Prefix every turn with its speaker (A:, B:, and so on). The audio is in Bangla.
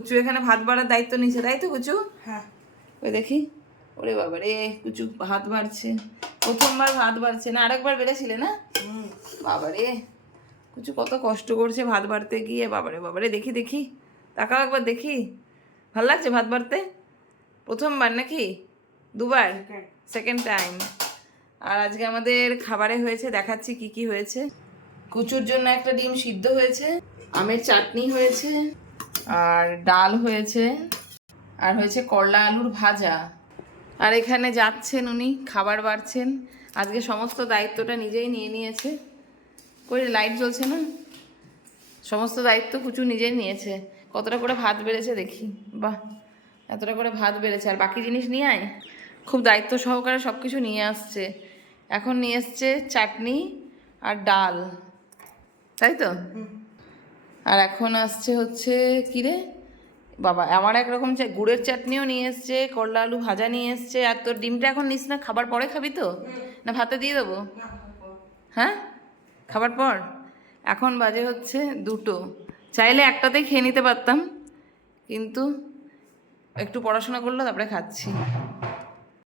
A: কুচু এখানে ভাত বাড়ার দায়িত্ব নিচ্ছে তাই তো কুচু?
B: হ্যাঁ।
A: ওই দেখি। ওরে বাবা রে কুচু ভাত বাড়ছে। প্রথমবার ভাত বাড়ছে না আরেকবার বেড়েছিলে না? বাবা রে কুচু কত কষ্ট করছে ভাত বাড়তে গিয়ে। বাবারে বাবারে দেখি দেখি। তাকাও একবার দেখি। ভালো লাগছে ভাত বাড়তে? প্রথমবার নাকি? দুবার? সেকেন্ড টাইম আর আজকে আমাদের খাবারে হয়েছে দেখাচ্ছি কি কি হয়েছে। কুচুর জন্য একটা ডিম সিদ্ধ হয়েছে। আমের চাটনি হয়েছে। আর ডাল হয়েছে, আর হয়েছে করলা আলুর ভাজা। আর এখানে যাচ্ছেন উনি, খাবার বাড়ছেন। আজকে সমস্ত দায়িত্বটা নিজেই নিয়ে নিয়েছে। কই লাইট জ্বলছে না? সমস্ত দায়িত্ব কুচু নিজেই নিয়েছে। কতটা করে ভাত বেড়েছে দেখি। বাহ, এতটা করে ভাত বেড়েছে। আর বাকি জিনিস নিয়ে আয়। খুব দায়িত্ব সহকারে সব কিছু নিয়ে আসছে। এখন নিয়ে এসছে চাটনি আর ডাল। তাই তো? আর এখন আসছে হচ্ছে কি রে বাবা আমার একরকম চা- গুড়ের চাটনিও নিয়ে এসছে করলা আলু ভাজা নিয়ে এসছে আর তোর ডিমটা এখন নিস না খাবার পরে খাবি তো? না ভাতে দিয়ে দেবো? হ্যাঁ? খাবার পর? এখন বাজে হচ্ছে দুটো। চাইলে একটাতেই খেয়ে নিতে পারতাম কিন্তু একটু পড়াশোনা করল তারপরে খাচ্ছি।